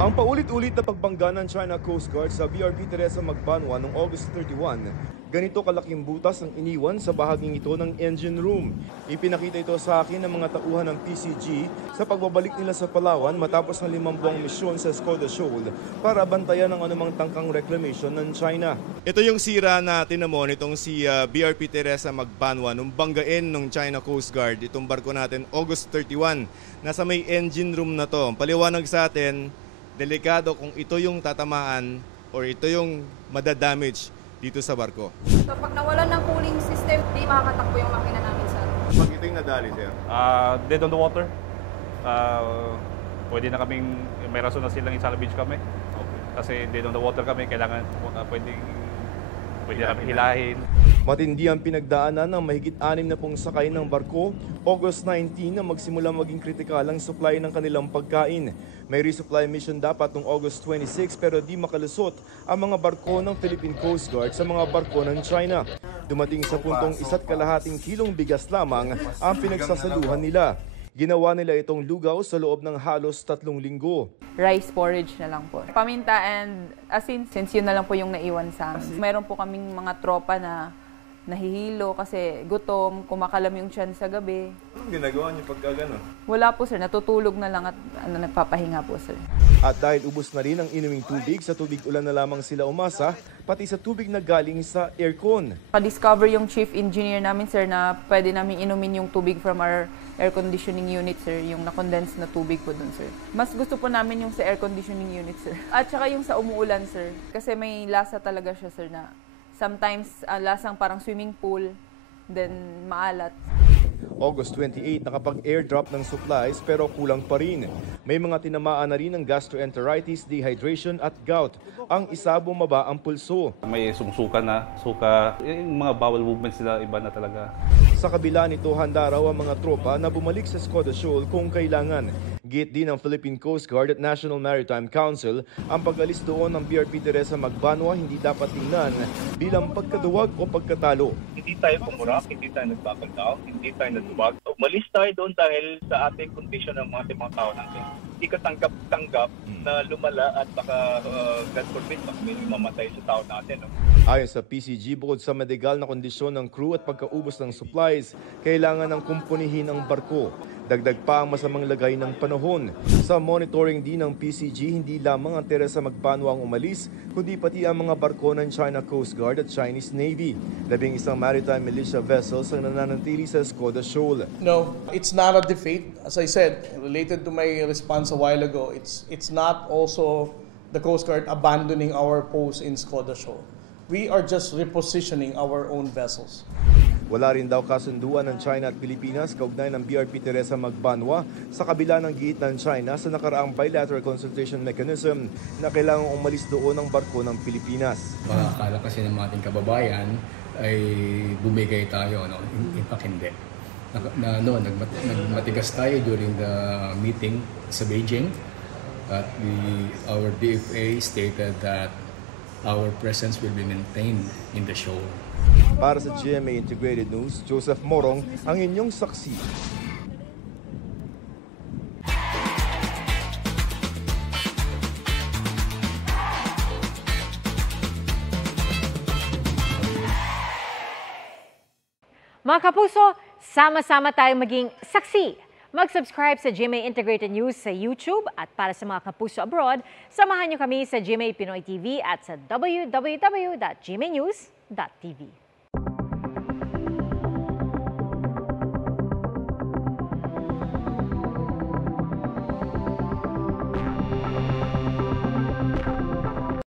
Ang paulit-ulit na pagbangga ng China Coast Guard sa BRP Teresa Magbanwa noong August 31, ganito kalaking butas ang iniwan sa bahaging ito ng engine room. Ipinakita ito sa akin ng mga tauhan ng PCG sa pagbabalik nila sa Palawan matapos ng 5 buwang misyon sa Escoda Shoal para bantayan ang anumang tangkang reclamation ng China. Ito yung sira na tinamo nitong si BRP Teresa Magbanwa nung banggain ng China Coast Guard. Itong barko natin August 31, nasa may engine room na to. Paliwanag sa atin, delikado kung ito yung tatamaan or ito yung madadamage dito sa barko. So pag nawalan ng cooling system, di makakatakbo yung makina namin, sir. Pag ito yung nadali, sir? Dead on the water. Pwede na kaming, may rason na silang i-salvage kami. Okay. Kasi dead on the water kami, kailangan pwede na kami hilahin. Matindi ang pinagdaanan ng mahigit 6 na pong sakay ng barko. August 19 na magsimula maging kritikal ang supply ng kanilang pagkain. May resupply mission dapat noong August 26 pero di makalusot ang mga barko ng Philippine Coast Guard sa mga barko ng China. Dumating sa puntong 1,2 kilong bigas lamang ang pinagsasaluhan nila. Ginawa nila itong lugaw sa loob ng halos 3 linggo. Rice porridge na lang po. Paminta and asin, since yun na lang po yung naiwan sa amin. Meron po kaming mga tropa na nahihilo kasi gutom, kumakalam yung tiyan sa gabi. Anong ginagawa niyo pagka gano'n? Wala po, sir, natutulog na lang at nagpapahinga po, sir. At dahil ubos na rin ang inuming tubig, sa tubig ulan na lamang sila umasa, pati sa tubig na galing sa aircon. Pa-discover yung chief engineer namin, sir, na pwede namin inumin yung tubig from our air conditioning unit, sir, yung na-condense na tubig po dun, sir. Mas gusto po namin yung sa air conditioning unit, sir. At saka yung sa umuulan, sir, kasi may lasa talaga siya, sir, na sometimes lasang parang swimming pool, then maalat. August 28, nakapag-airdrop ng supplies pero kulang pa rin. May mga tinamaan na rin ng gastroenteritis, dehydration at gout. Ang isa bumaba ang pulso. May sumusuka na, yung mga bowel movements nila iba na talaga. Sa kabila nito, handa raw ang mga tropa na bumalik sa Escoda Shoal kung kailangan. Git din ng Philippine Coast Guard at National Maritime Council, ang pag-alis doon ng BRP Teresa Magbanwa hindi dapat tingnan bilang pagkaduwag o pagkatalo. Hindi tayo pumurap, hindi tayo nag-buckle down, hindi tayo nag-duwag. Umalis tayo doon dahil sa ating kondisyon ng mga tao natin. Hindi ka tanggap na lumala at baka God forbid, may mamatay sa tao natin. No? Ayon sa PCG, bukod sa madigal na kondisyon ng crew at pagkaubos ng supplies, kailangan ng kumpunihin ang barko. Dagdag pa ang masamang lagay ng panahon. Sa monitoring din ng PCG, hindi lamang ang Teresa Magbanwa ang umalis, kundi pati ang mga barko ng China Coast Guard at Chinese Navy. 11 maritime militia vessels ang nananatili sa Escoda Shoal. No, it's not a defeat. As I said, related to my response a while ago, it's not also the Coast Guard abandoning our post in Escoda Shoal. We are just repositioning our own vessels. Wala rin daw kasunduan ng China at Pilipinas kaugnay ng BRP Teresa Magbanwa sa kabila ng giit ng China sa nakaraang bilateral consultation mechanism na kailangang umalis doon ng barko ng Pilipinas. Akala kasi ng ating kababayan ay bumigay tayo, no? In fact, hindi. Nagmatigas tayo during the meeting sa Beijing. But our DFA stated that our presence will be maintained in the shoal. Para sa GMA Integrated News, Joseph Morong ang inyong saksi. Mga kapuso, sama-sama tayong maging saksi. Mag-subscribe sa GMA Integrated News sa YouTube at para sa mga kapuso abroad, samahan niyo kami sa GMA Pinoy TV at sa www.gmanews.tv.